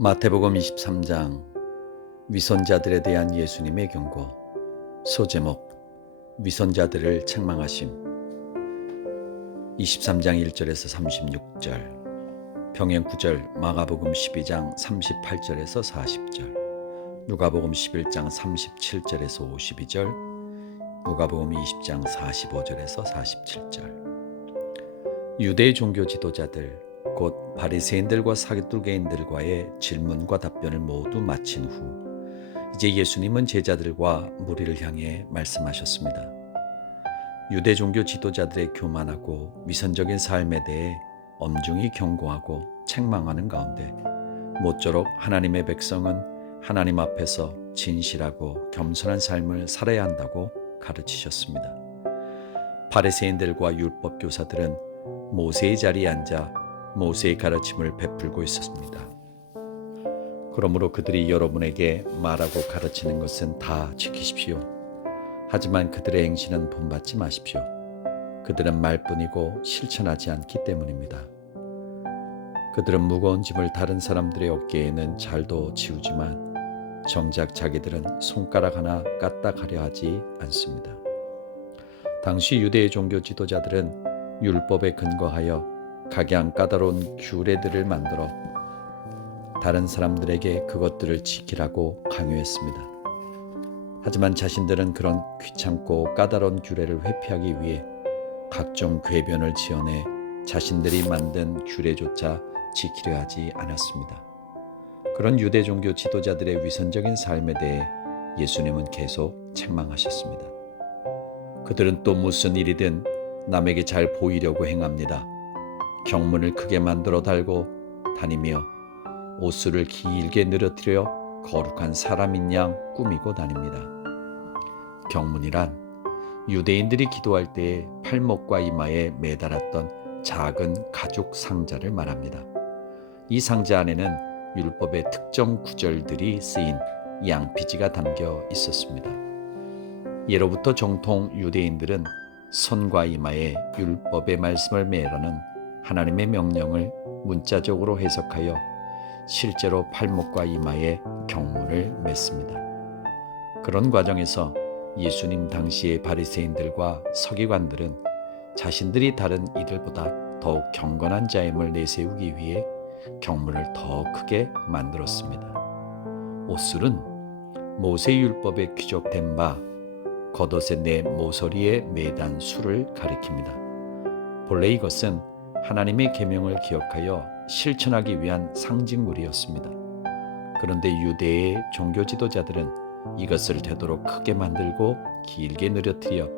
마태복음 23장 위선자들에 대한 예수님의 경고. 소제목 위선자들을 책망하심. 23장 1절에서 36절, 병행 9절, 마가복음 12장 38절에서 40절, 누가복음 11장 37절에서 52절, 누가복음 20장 45절에서 47절. 유대 종교 지도자들 곧 바리새인들과 사두개인들과의 질문과 답변을 모두 마친 후 이제 예수님은 제자들과 무리를 향해 말씀하셨습니다. 유대 종교 지도자들의 교만하고 위선적인 삶에 대해 엄중히 경고하고 책망하는 가운데 모쪼록 하나님의 백성은 하나님 앞에서 진실하고 겸손한 삶을 살아야 한다고 가르치셨습니다. 바리새인들과 율법 교사들은 모세의 자리에 앉아 모세의 가르침을 베풀고 있었습니다. 그러므로 그들이 여러분에게 말하고 가르치는 것은 다 지키십시오. 하지만 그들의 행실은 본받지 마십시오. 그들은 말뿐이고 실천하지 않기 때문입니다. 그들은 무거운 짐을 다른 사람들의 어깨에는 잘도 지우지만 정작 자기들은 손가락 하나 까딱하려 하지 않습니다. 당시 유대의 종교 지도자들은 율법에 근거하여 각양 까다로운 규례들을 만들어 다른 사람들에게 그것들을 지키라고 강요했습니다. 하지만 자신들은 그런 귀찮고 까다로운 규례를 회피하기 위해 각종 궤변을 지어내 자신들이 만든 규례조차 지키려 하지 않았습니다. 그런 유대 종교 지도자들의 위선적인 삶에 대해 예수님은 계속 책망하셨습니다. 그들은 또 무슨 일이든 남에게 잘 보이려고 행합니다. 경문을 크게 만들어 달고 다니며 옷수를 길게 늘어뜨려 거룩한 사람인 양 꾸미고 다닙니다. 경문이란 유대인들이 기도할 때에 팔목과 이마에 매달았던 작은 가죽 상자를 말합니다. 이 상자 안에는 율법의 특정 구절들이 쓰인 양피지가 담겨 있었습니다. 예로부터 정통 유대인들은 손과 이마에 율법의 말씀을 매라는 하나님의 명령을 문자적으로 해석하여 실제로 팔목과 이마에 경문을 맸습니다. 그런 과정에서 예수님 당시의 바리새인들과 서기관들은 자신들이 다른 이들보다 더욱 경건한 자임을 내세우기 위해 경문을 더 크게 만들었습니다. 옷술은 모세율법에 귀족된 바 겉옷의 내 모서리에 매단 술을 가리킵니다. 본래 이것은 하나님의 계명을 기억하여 실천하기 위한 상징물이었습니다. 그런데 유대의 종교 지도자들은 이것을 되도록 크게 만들고 길게 늘어뜨려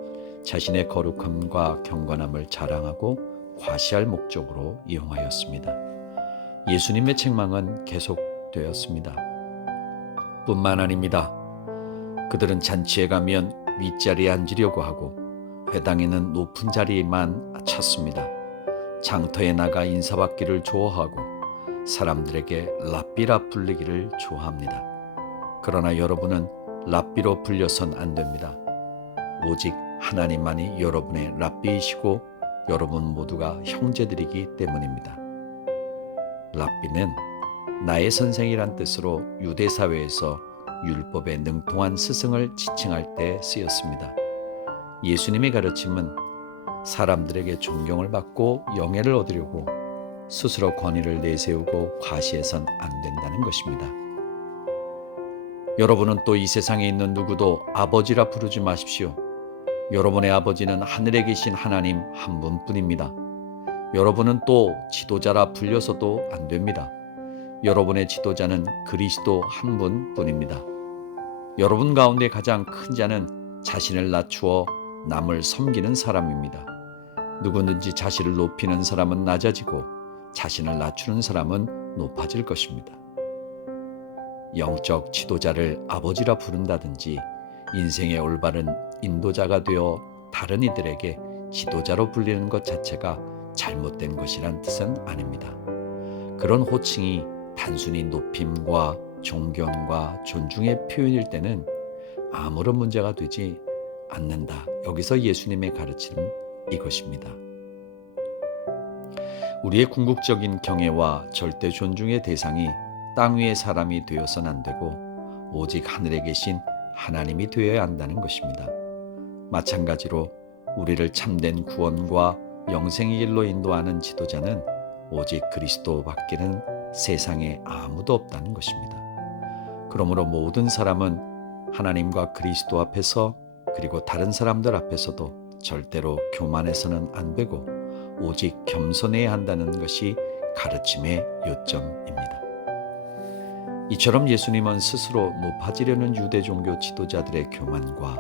자신의 거룩함과 경건함을 자랑하고 과시할 목적으로 이용하였습니다. 예수님의 책망은 계속되었습니다. 뿐만 아닙니다. 그들은 잔치에 가면 윗자리에 앉으려고 하고 회당에는 높은 자리만 찾습니다. 장터에 나가 인사받기를 좋아하고 사람들에게 랍비라 불리기를 좋아합니다. 그러나 여러분은 랍비로 불려선 안 됩니다. 오직 하나님만이 여러분의 랍비이시고 여러분 모두가 형제들이기 때문입니다. 랍비는 나의 선생이란 뜻으로 유대 사회에서 율법에 능통한 스승을 지칭할 때 쓰였습니다. 예수님의 가르침은 사람들에게 존경을 받고 영예를 얻으려고 스스로 권위를 내세우고 과시해선 안 된다는 것입니다. 여러분은 또 이 세상에 있는 누구도 아버지라 부르지 마십시오. 여러분의 아버지는 하늘에 계신 하나님 한 분뿐입니다. 여러분은 또 지도자라 불려서도 안 됩니다. 여러분의 지도자는 그리스도 한 분뿐입니다. 여러분 가운데 가장 큰 자는 자신을 낮추어 남을 섬기는 사람입니다. 누구든지 자신을 높이는 사람은 낮아지고 자신을 낮추는 사람은 높아질 것입니다. 영적 지도자를 아버지라 부른다든지 인생의 올바른 인도자가 되어 다른 이들에게 지도자로 불리는 것 자체가 잘못된 것이란 뜻은 아닙니다. 그런 호칭이 단순히 높임과 존경과 존중의 표현일 때는 아무런 문제가 되지 않는다. 여기서 예수님의 가르침은 이것입니다. 우리의 궁극적인 경애와 절대 존중의 대상이 땅 위의 사람이 되어서는 안 되고 오직 하늘에 계신 하나님이 되어야 한다는 것입니다. 마찬가지로 우리를 참된 구원과 영생의 길로 인도하는 지도자는 오직 그리스도밖에는 세상에 아무도 없다는 것입니다. 그러므로 모든 사람은 하나님과 그리스도 앞에서 그리고 다른 사람들 앞에서도 절대로 교만해서는 안 되고 오직 겸손해야 한다는 것이 가르침의 요점입니다. 이처럼 예수님은 스스로 높아지려는 유대 종교 지도자들의 교만과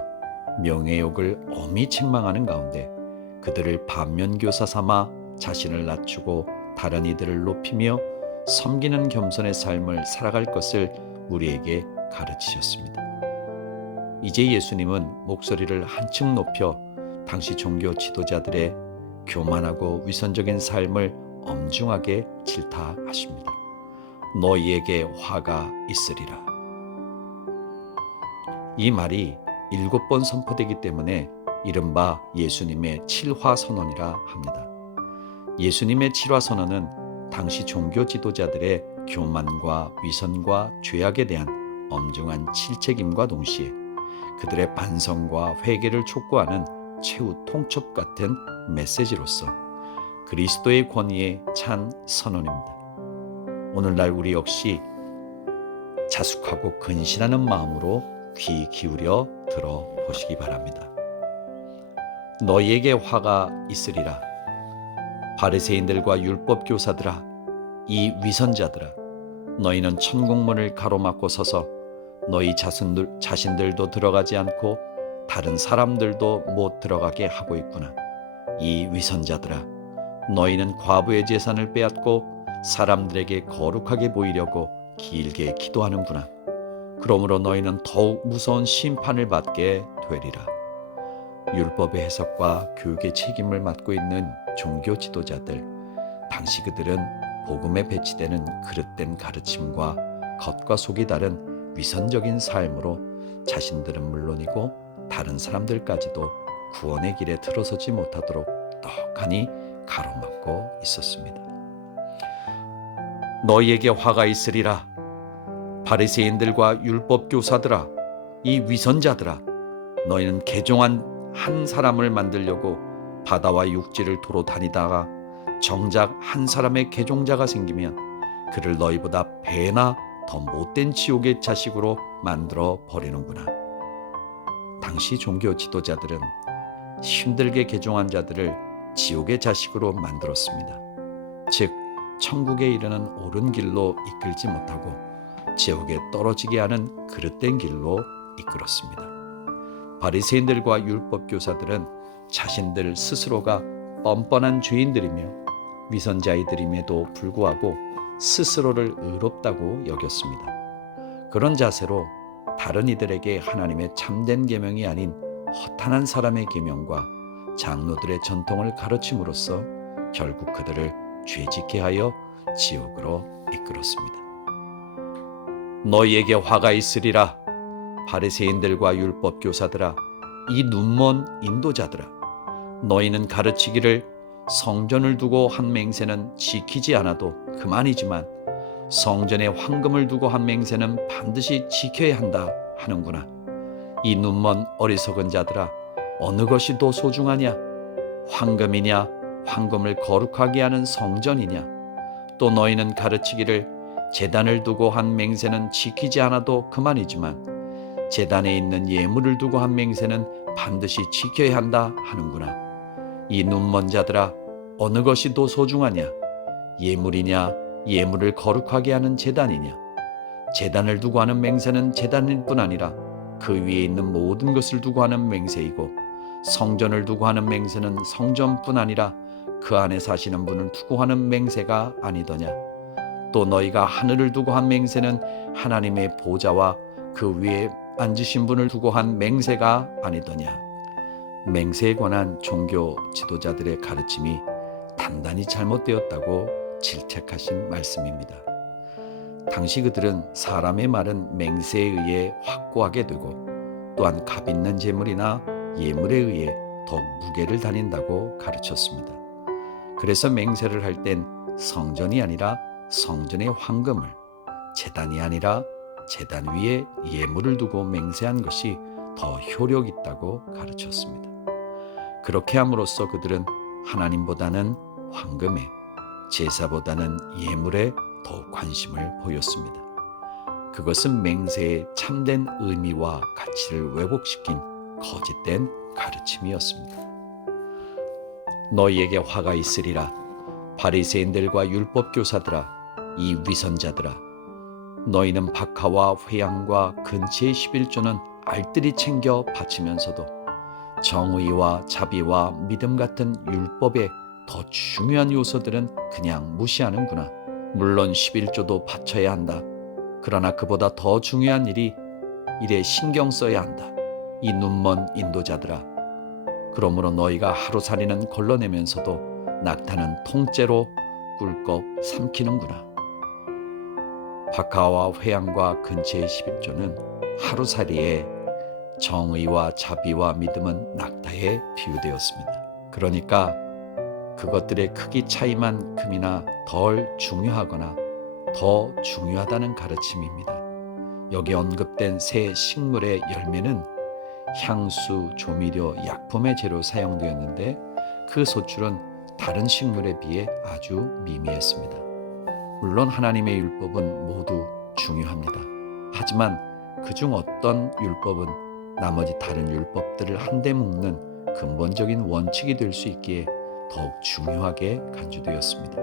명예욕을 엄히 책망하는 가운데 그들을 반면교사 삼아 자신을 낮추고 다른 이들을 높이며 섬기는 겸손의 삶을 살아갈 것을 우리에게 가르치셨습니다. 이제 예수님은 목소리를 한층 높여 당시 종교 지도자들의 교만하고 위선적인 삶을 엄중하게 질타하십니다. 너희에게 화가 있으리라. 이 말이 7번 선포되기 때문에 이른바 예수님의 칠화선언이라 합니다. 예수님의 칠화선언은 당시 종교 지도자들의 교만과 위선과 죄악에 대한 엄중한 질책임과 동시에 그들의 반성과 회개를 촉구하는 최후 통첩 같은 메시지로서 그리스도의 권위에 찬 선언입니다. 오늘날 우리 역시 자숙하고 근신하는 마음으로 귀 기울여 들어보시기 바랍니다. 너희에게 화가 있으리라. 바리새인들과 율법 교사들아, 이 위선자들아, 너희는 천국문을 가로막고 서서 너희 자신들도 들어가지 않고 다른 사람들도 못 들어가게 하고 있구나. 이 위선자들아, 너희는 과부의 재산을 빼앗고 사람들에게 거룩하게 보이려고 길게 기도하는구나. 그러므로 너희는 더욱 무서운 심판을 받게 되리라. 율법의 해석과 교육의 책임을 맡고 있는 종교 지도자들, 당시 그들은 복음에 배치되는 그릇된 가르침과 겉과 속이 다른 위선적인 삶으로 자신들은 물론이고 다른 사람들까지도 구원의 길에 들어서지 못하도록 떡하니 가로막고 있었습니다. 너희에게 화가 있으리라. 바리새인들과 율법 교사들아, 이 위선자들아, 너희는 개종한 한 사람을 만들려고 바다와 육지를 도로 다니다가 정작 한 사람의 개종자가 생기면 그를 너희보다 배나 더 못된 지옥의 자식으로 만들어 버리는구나. 당시 종교 지도자들은 힘들게 개종한 자들을 지옥의 자식으로 만들었습니다. 즉, 천국에 이르는 옳은 길로 이끌지 못하고 지옥에 떨어지게 하는 그릇된 길로 이끌었습니다. 바리새인들과 율법 교사들은 자신들 스스로가 뻔뻔한 죄인들이며 위선자이들임에도 불구하고 스스로를 의롭다고 여겼습니다. 그런 자세로 다른 이들에게 하나님의 참된 계명이 아닌 허탄한 사람의 계명과 장로들의 전통을 가르침으로써 결국 그들을 죄짓게 하여 지옥으로 이끌었습니다. 너희에게 화가 있으리라. 바리새인들과 율법 교사들아, 이 눈먼 인도자들아, 너희는 가르치기를 성전을 두고 한 맹세는 지키지 않아도 그만이지만 성전에 황금을 두고 한 맹세는 반드시 지켜야 한다 하는구나. 이 눈먼 어리석은 자들아, 어느 것이 더 소중하냐? 황금이냐? 황금을 거룩하게 하는 성전이냐? 또 너희는 가르치기를 제단을 두고 한 맹세는 지키지 않아도 그만이지만 제단에 있는 예물을 두고 한 맹세는 반드시 지켜야 한다 하는구나. 이 눈먼 자들아, 어느 것이 더 소중하냐? 예물이냐? 예물을 거룩하게 하는 제단이냐? 제단을 두고 하는 맹세는 제단일 뿐 아니라 그 위에 있는 모든 것을 두고 하는 맹세이고, 성전을 두고 하는 맹세는 성전뿐 아니라 그 안에 사시는 분을 두고 하는 맹세가 아니더냐? 또 너희가 하늘을 두고 한 맹세는 하나님의 보좌와 그 위에 앉으신 분을 두고 한 맹세가 아니더냐? 맹세에 관한 종교 지도자들의 가르침이 단단히 잘못되었다고 질책하신 말씀입니다. 당시 그들은 사람의 말은 맹세에 의해 확고하게 되고 또한 값 있는 재물이나 예물에 의해 더 무게를 다닌다고 가르쳤습니다. 그래서 맹세를 할 땐 성전이 아니라 성전의 황금을, 제단이 아니라 제단 위에 예물을 두고 맹세한 것이 더 효력 있다고 가르쳤습니다. 그렇게 함으로써 그들은 하나님보다는 황금에, 제사보다는 예물에 더욱 관심을 보였습니다. 그것은 맹세의 참된 의미와 가치를 왜곡시킨 거짓된 가르침이었습니다. 너희에게 화가 있으리라. 바리새인들과 율법 교사들아, 이 위선자들아, 너희는 박하와 회양과 근치의 11조는 알뜰히 챙겨 바치면서도 정의와 자비와 믿음 같은 율법의 더 중요한 요소들은 그냥 무시하는구나. 물론 11조도 바쳐야 한다. 그러나 그보다 더 중요한 일에 신경 써야 한다. 이 눈먼 인도자들아, 그러므로 너희가 하루살이는 걸러내면서도 낙타는 통째로 꿀꺽 삼키는구나. 박하와 회양과 근치의 11조는 하루살이에, 정의와 자비와 믿음은 낙타에 비유되었습니다. 그러니까 그것들의 크기 차이만큼이나 덜 중요하거나 더 중요하다는 가르침입니다. 여기 언급된 새 식물의 열매는 향수, 조미료, 약품의 재료 사용되었는데 그 소출은 다른 식물에 비해 아주 미미했습니다. 물론 하나님의 율법은 모두 중요합니다. 하지만 그중 어떤 율법은 나머지 다른 율법들을 한데 묶는 근본적인 원칙이 될 수 있기에 더욱 중요하게 간주되었습니다.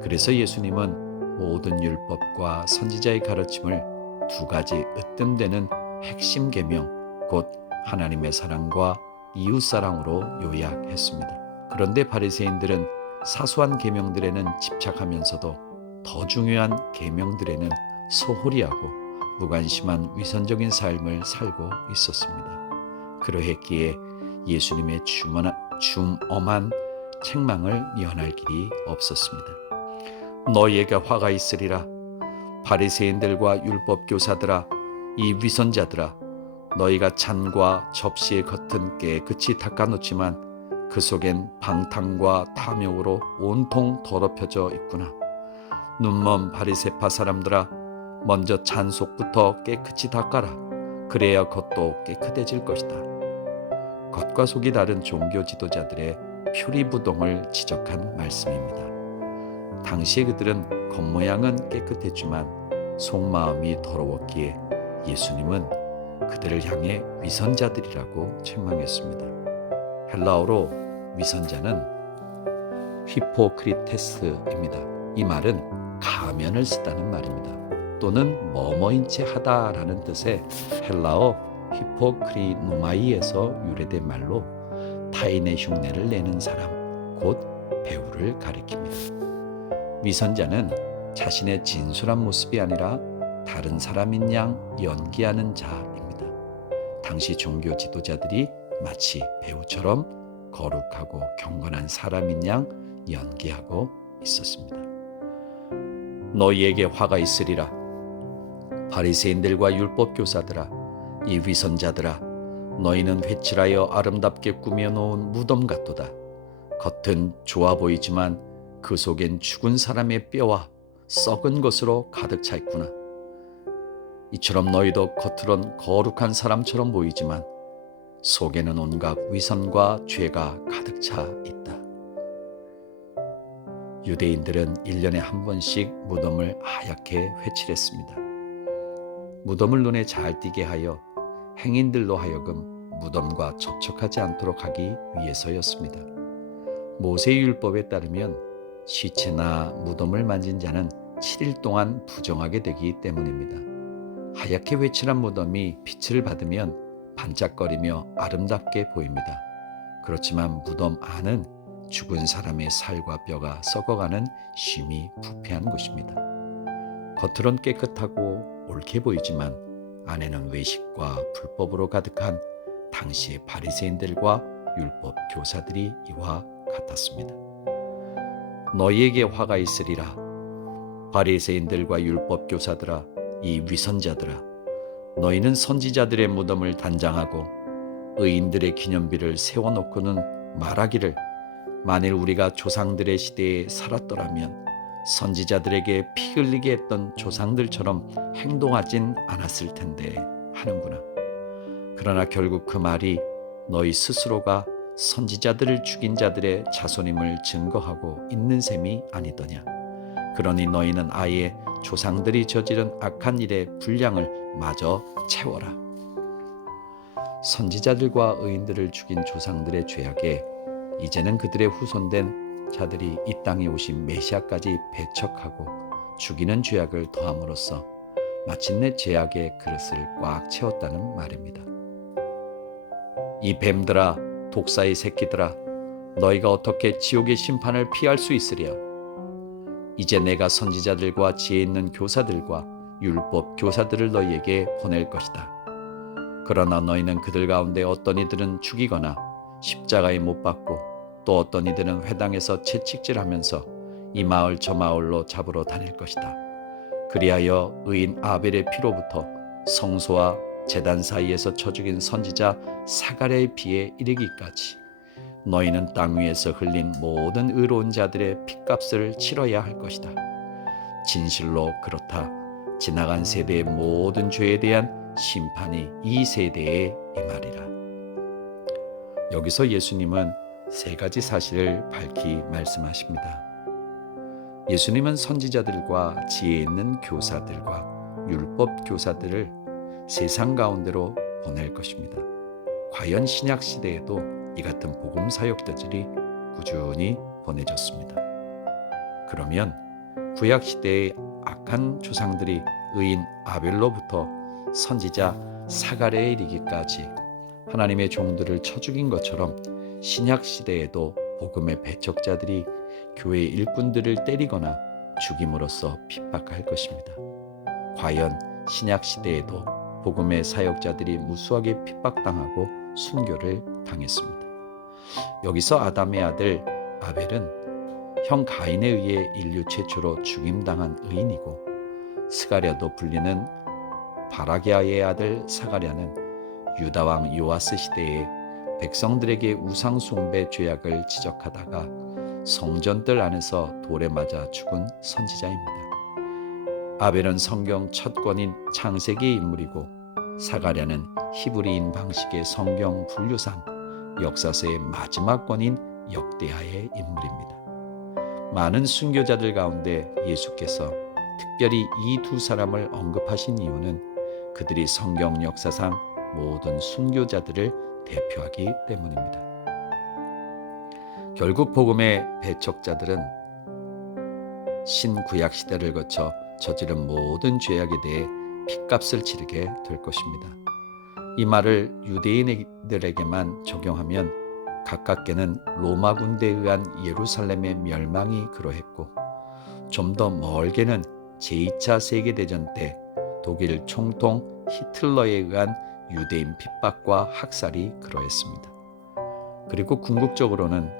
그래서 예수님은 모든 율법과 선지자의 가르침을 두 가지 으뜸되는 핵심 계명, 곧 하나님의 사랑과 이웃 사랑으로 요약했습니다. 그런데 바리새인들은 사소한 계명들에는 집착하면서도 더 중요한 계명들에는 소홀히 하고 무관심한 위선적인 삶을 살고 있었습니다. 그러했기에 예수님의 줌엄한 책망을 면할 길이 없었습니다. 너희에게 화가 있으리라. 바리새인들과 율법 교사들아, 이 위선자들아, 너희가 잔과 접시의 겉은 깨끗이 닦아놓지만 그 속엔 방탕과 탐욕으로 온통 더럽혀져 있구나. 눈먼 바리새파 사람들아, 먼저 잔 속부터 깨끗이 닦아라. 그래야 겉도 깨끗해질 것이다. 겉과 속이 다른 종교 지도자들의 표리부동을 지적한 말씀입니다. 당시에 그들은 겉모양은 깨끗했지만 속마음이 더러웠기에 예수님은 그들을 향해 위선자들이라고 책망했습니다. 헬라어로 위선자는 히포크리테스입니다. 이 말은 가면을 쓰다는 말입니다. 또는 뭐뭐인 채 하다라는 뜻의 헬라어 히포크리노마이에서 유래된 말로 타인의 흉내를 내는 사람, 곧 배우를 가리킵니다. 위선자는 자신의 진솔한 모습이 아니라 다른 사람인 양 연기하는 자입니다. 당시 종교 지도자들이 마치 배우처럼 거룩하고 경건한 사람인 양 연기하고 있었습니다. 너희에게 화가 있으리라. 바리새인들과 율법 교사들아, 이 위선자들아, 너희는 회칠하여 아름답게 꾸며놓은 무덤 같도다. 겉은 좋아 보이지만 그 속엔 죽은 사람의 뼈와 썩은 것으로 가득 차 있구나. 이처럼 너희도 겉으론 거룩한 사람처럼 보이지만 속에는 온갖 위선과 죄가 가득 차 있다. 유대인들은 1년에 한 번씩 무덤을 하얗게 회칠했습니다. 무덤을 눈에 잘 띄게 하여 행인들로 하여금 무덤과 접촉하지 않도록 하기 위해서였습니다. 모세의 율법에 따르면 시체나 무덤을 만진 자는 7일 동안 부정하게 되기 때문입니다. 하얗게 회칠한 무덤이 빛을 받으면 반짝거리며 아름답게 보입니다. 그렇지만 무덤 안은 죽은 사람의 살과 뼈가 썩어가는 심히 부패한 곳입니다. 겉으론 깨끗하고 옳게 보이지만 안에는 외식과 불법으로 가득한 당시의 바리새인들과 율법 교사들이 이와 같았습니다. 너희에게 화가 있으리라. 바리새인들과 율법 교사들아, 이 위선자들아, 너희는 선지자들의 무덤을 단장하고 의인들의 기념비를 세워놓고는 말하기를, 만일 우리가 조상들의 시대에 살았더라면 선지자들에게 피 흘리게 했던 조상들처럼 행동하진 않았을 텐데 하는구나. 그러나 결국 그 말이 너희 스스로가 선지자들을 죽인 자들의 자손임을 증거하고 있는 셈이 아니더냐. 그러니 너희는 아예 조상들이 저지른 악한 일의 분량을 마저 채워라. 선지자들과 의인들을 죽인 조상들의 죄악에 이제는 그들의 후손된 자들이 이 땅에 오신 메시아까지 배척하고 죽이는 죄악을 더함으로써 마침내 죄악의 그릇을 꽉 채웠다는 말입니다. 이 뱀들아, 독사의 새끼들아, 너희가 어떻게 지옥의 심판을 피할 수 있으랴. 이제 내가 선지자들과 지혜 있는 교사들과 율법 교사들을 너희에게 보낼 것이다. 그러나 너희는 그들 가운데 어떤 이들은 죽이거나 십자가에 못 박고 또 어떤 이들은 회당에서 채찍질하면서 이 마을 저 마을로 잡으러 다닐 것이다. 그리하여 의인 아벨의 피로부터 성소와 제단 사이에서 쳐 죽인 선지자 사가랴의 피에 이르기까지 너희는 땅 위에서 흘린 모든 의로운 자들의 핏값을 치러야 할 것이다. 진실로 그렇다. 지나간 세대의 모든 죄에 대한 심판이 이 세대에 임하리라. 여기서 예수님은 세 가지 사실을 밝히 말씀하십니다. 예수님은 선지자들과 지혜 있는 교사들과 율법 교사들을 세상 가운데로 보낼 것입니다. 과연 신약 시대에도 이 같은 복음 사역자들이 꾸준히 보내졌습니다. 그러면 구약 시대의 악한 조상들이 의인 아벨로부터 선지자 사가랴에 이르기까지 하나님의 종들을 쳐 죽인 것처럼 신약 시대에도 복음의 배척자들이 교회 일꾼들을 때리거나 죽임으로써 핍박할 것입니다. 과연 신약 시대에도 복음의 사역자들이 무수하게 핍박당하고 순교를 당했습니다. 여기서 아담의 아들 아벨은 형 가인에 의해 인류 최초로 죽임당한 의인이고, 스가랴도 불리는 바라게아의 아들 사가랴는 유다왕 요아스 시대에 백성들에게 우상 숭배 죄악을 지적하다가 성전들 안에서 돌에 맞아 죽은 선지자입니다. 아벨은 성경 첫 권인 창세기의 인물이고, 사가랴는 히브리인 방식의 성경 분류상 역사서의 마지막 권인 역대하의 인물입니다. 많은 순교자들 가운데 예수께서 특별히 이 두 사람을 언급하신 이유는 그들이 성경 역사상 모든 순교자들을 대표하기 때문입니다. 결국 복음의 배척자들은 신구약 시대를 거쳐 저지른 모든 죄악에 대해 핏값을 치르게 될 것입니다. 이 말을 유대인들에게만 적용하면 가깝게는 로마 군대에 의한 예루살렘의 멸망이 그러했고, 좀 더 멀게는 제2차 세계대전 때 독일 총통 히틀러에 의한 유대인 핍박과 학살이 그러했습니다. 그리고 궁극적으로는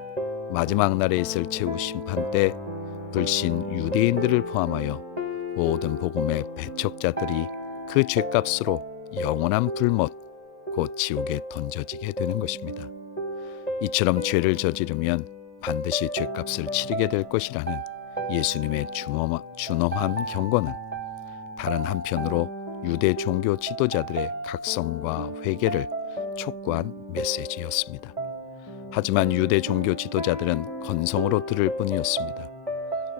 마지막 날에 있을 최후 심판 때 불신 유대인들을 포함하여 모든 복음의 배척자들이 그 죄값으로 영원한 불못, 곧 지옥에 던져지게 되는 것입니다. 이처럼 죄를 저지르면 반드시 죄값을 치르게 될 것이라는 예수님의 준엄한 경고는 다른 한편으로 유대 종교 지도자들의 각성과 회개를 촉구한 메시지였습니다. 하지만 유대 종교 지도자들은 건성으로 들을 뿐이었습니다.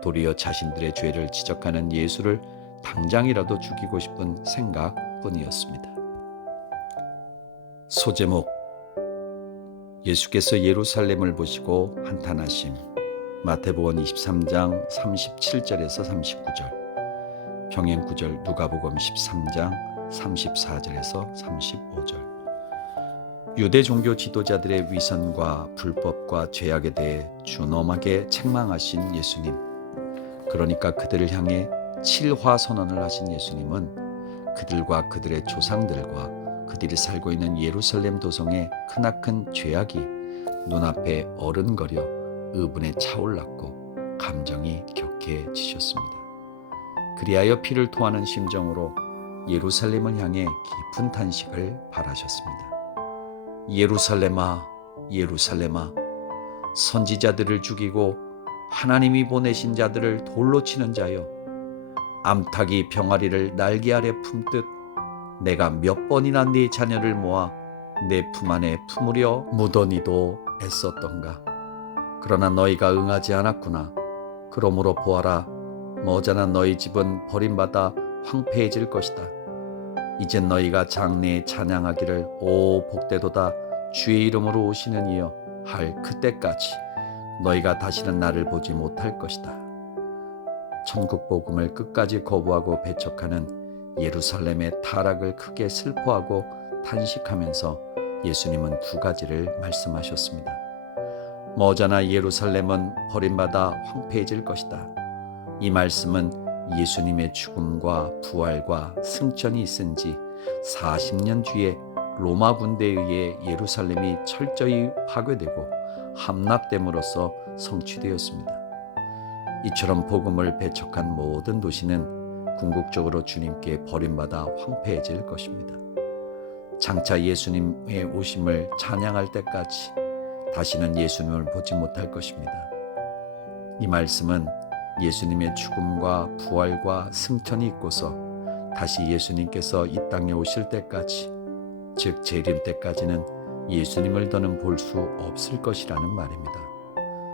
도리어 자신들의 죄를 지적하는 예수를 당장이라도 죽이고 싶은 생각뿐이었습니다. 소제목: 예수께서 예루살렘을 보시고 한탄하심. 마태복음 23장 37절에서 39절, 병행구절 누가복음 13장 34절에서 35절. 유대 종교 지도자들의 위선과 불법과 죄악에 대해 준엄하게 책망하신 예수님, 그러니까 그들을 향해 칠화 선언을 하신 예수님은 그들과 그들의 조상들과 그들이 살고 있는 예루살렘 도성의 크나큰 죄악이 눈앞에 어른거려 의분에 차올랐고 감정이 격해지셨습니다. 그리하여 피를 토하는 심정으로 예루살렘을 향해 깊은 탄식을 발하셨습니다. 예루살렘아, 예루살렘아, 선지자들을 죽이고 하나님이 보내신 자들을 돌로 치는 자여, 암탉이 병아리를 날개 아래 품듯 내가 몇 번이나 네 자녀를 모아 내 품 안에 품으려 무더니도 애썼던가. 그러나 너희가 응하지 않았구나. 그러므로 보아라, 머지않아 너희 집은 버림받아 황폐해질 것이다. 이젠 너희가 장래에 찬양하기를 오 복되도다 주의 이름으로 오시는 이여 할 그때까지 너희가 다시는 나를 보지 못할 것이다. 천국 복음을 끝까지 거부하고 배척하는 예루살렘의 타락을 크게 슬퍼하고 탄식하면서 예수님은 두 가지를 말씀하셨습니다. 머지않아 예루살렘은 버림받아 황폐해질 것이다. 이 말씀은 예수님의 죽음과 부활과 승천이 있은 지 40년 뒤에 로마 군대에 의해 예루살렘이 철저히 파괴되고 함락됨으로써 성취되었습니다. 이처럼 복음을 배척한 모든 도시는 궁극적으로 주님께 버림받아 황폐해질 것입니다. 장차 예수님의 오심을 찬양할 때까지 다시는 예수님을 보지 못할 것입니다. 이 말씀은 예수님의 죽음과 부활과 승천이 있고서 다시 예수님께서 이 땅에 오실 때까지, 즉 재림 때까지는 예수님을 더는 볼 수 없을 것이라는 말입니다.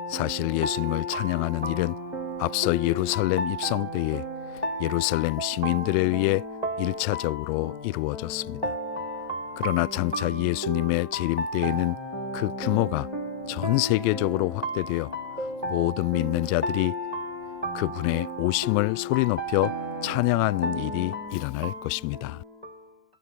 사실 예수님을 찬양하는 일은 앞서 예루살렘 입성 때에 예루살렘 시민들에 의해 1차적으로 이루어졌습니다. 그러나 장차 예수님의 재림 때에는 그 규모가 전 세계적으로 확대되어 모든 믿는 자들이 그분의 오심을 소리 높여 찬양하는 일이 일어날 것입니다.